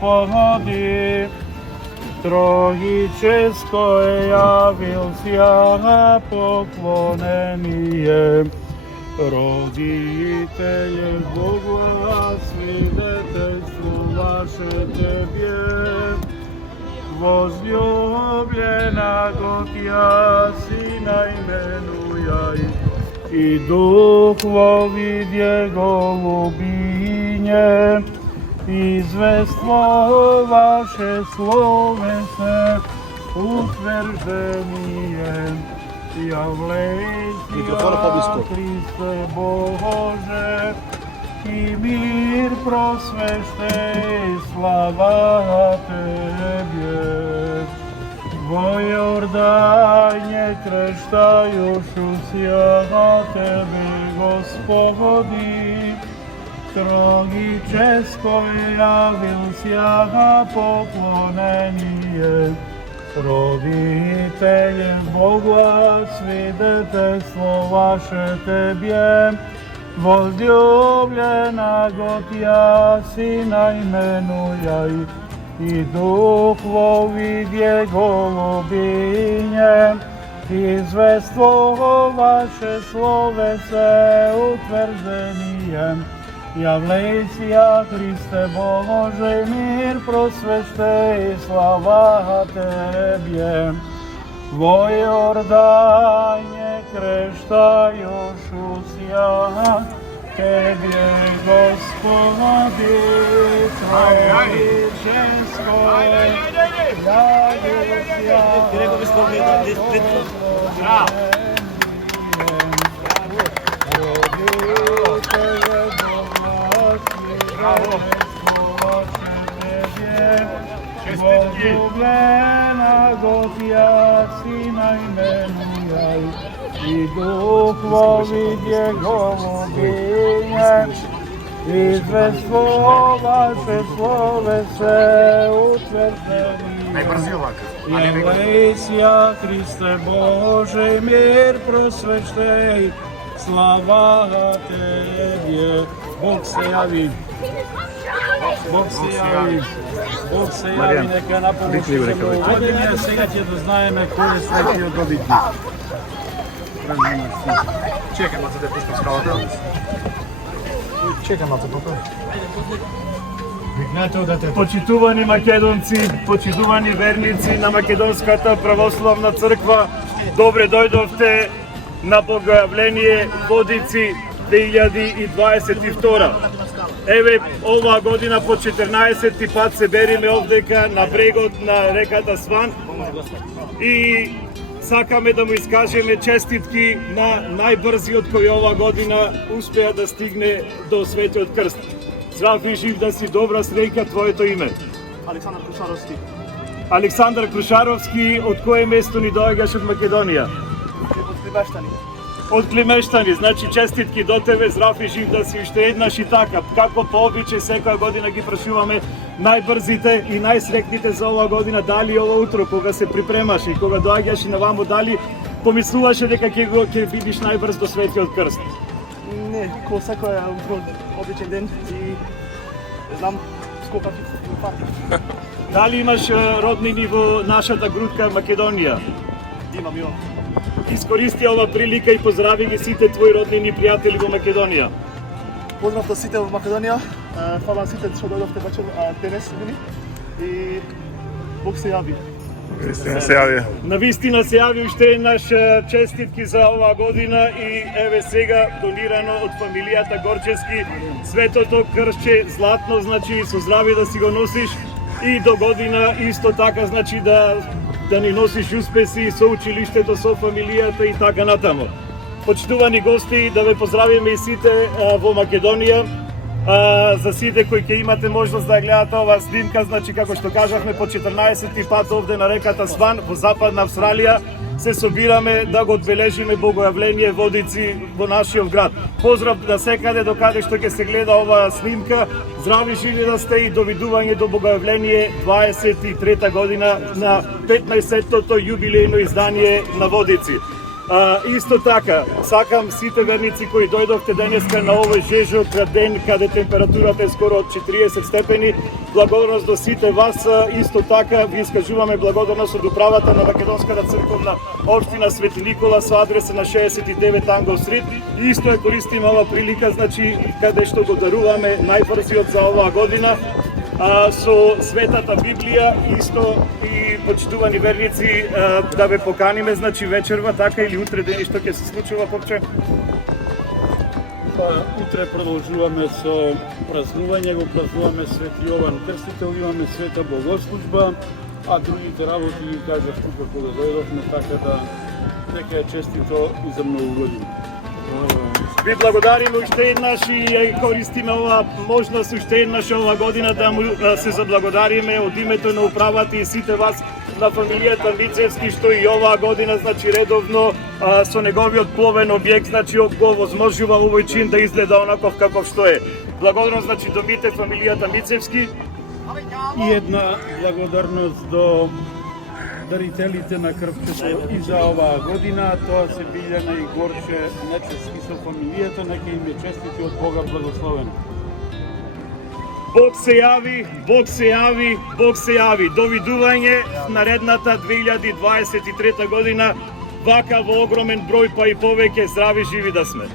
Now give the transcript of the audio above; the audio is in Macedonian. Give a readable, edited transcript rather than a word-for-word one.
Господи. Трогическо явился поклонение. Родителе Бога, свидетельству ваше Тебе, возлюблена Тя, Сина именуяй, и Духови голубине, извество ваше словесе, утверждение. Явлейся, Христе Боже, и мир просвещай, слава Тебе. Во Иордане крещаюся Тебе, Господи, трагическо явился поклонение. Родителе Бога, свидетельство ваше Тебе, возлюблена Тя, Сина именуяй, и Духови голубине, извество ваше словесе, утверждением. Явлейся, Христе Боже, мир просвещай, слава Тебе. Во Иордане крещаюся Тебе, Господи, трагическо возлюблена Тя, Сина именуяй, и Духови голубине, извество ваше словесе, утверждение. Явлейся, Христе Боже, мир просвещай, слава Тебе. Бог се яви. Бог се яви. Бог се яви, нека на помощ се водиме, а сега ќе да знаеме кој е светиот добитник. Чекай, маца да пуштам скалата. Чекай, маца, пока. Почитувани македонци, почитувани верници на Македонската православна црква, добре дојдовте на богојавление Водици 2022. Еве, оваа година по 14-ти пат се бериме овдека на брегот на реката Сван и сакаме да му искажеме честитки на најбрзиот кој оваа година успеа да стигне до Светиот Крст. Здрав и жив да си, добра среќа, твоето име? Александар Крушаровски. Александар Крушаровски, од кое место ни доаѓаш од Македонија? Од Климештани. Од Климештани, значи честитки до тебе, здрав и жив да си уште еднаш и така. Како по обичај секоја година ги прашуваме најбрзите и најсрекните за оваа година, дали ова утро кога се припремаш и кога доаѓаш и наваму, дали помислуваше дека ќе бидиш најбрз до Светиот Крст? Не, ко секоја утро, обичен ден и знам скокав и фатих. Дали имаш роднини во нашата грудка Македонија? Имам. Искористи ова прилика и поздрави ги сите твои роднини и пријатели во Македонија. Поздрав до сите во Македонија, фала сите што дојдовте вечер денес и Бог се јави. Вистина се јави. Навистина се јави уште еднаш честитки за оваа година и еве сега донирано од фамилијата Горчевски светото крстче златно, значи со здравје да си го носиш и до година исто така, значи да ни носиш успеси со училиштето, со фамилијата и така натаму. Почитувани гости, да ве поздравиме и сите во Македонија. За сите кои ќе имате можност да гледате оваа снимка, значи како што кажавме по 14-ти пат овде на реката Сван во Западна Австралија се собираме да го одбележиме богојавление Водици во нашиот град. Поздрав на секаде до каде што ќе се гледа оваа снимка. Здрави живи да сте и довидување до богојавление 23 година на 15-тото јубилејно издание на Водици. Исто така, сакам сите верници кои дојдовте денеска на овој жежок ден каде температурата е скоро од 40 степени, благодарност до сите вас. Исто така ви искажуваме благодарност од управата на Македонската црковна општина Свети Никола со адреса на 69 Ангел Стрит. И исто ја користиме ова прилика, значи каде што го даруваме најбрзиот за оваа година со Светата Библија, исто и почитувани верници да ве поканиме, значи вечерва, така или утре дени што ќе се случува, попче? Утре продолжуваме со празнување, го празнуваме Свети Јован Крстител, имаме света богослужба, а другите работи ги кажав тука кога дојдовме, така да нека е честито и за многу години. Ви благодариме уште еднаш и ја користиме оваа можност уште еднаш оваа година да му се заблагодариме од името на управата и сите вас на фамилијата Мицевски, што и оваа година, значи редовно со неговиот пловен објект, значи го возможува овој чин да изгледа онаков каков што е. Благодарност, значи, добите фамилијата Мицевски. И една благодарност до дарителите на крвчето и за оваа година, тоа се Билјана и Горче Нечевски со фамилијата, нека им е честити од Бога благословено. Бог се јави, Бог се јави, Бог се јави. Довидување наредната 2023 година, вака во огромен број, па и повеќе, здрави живи да сме.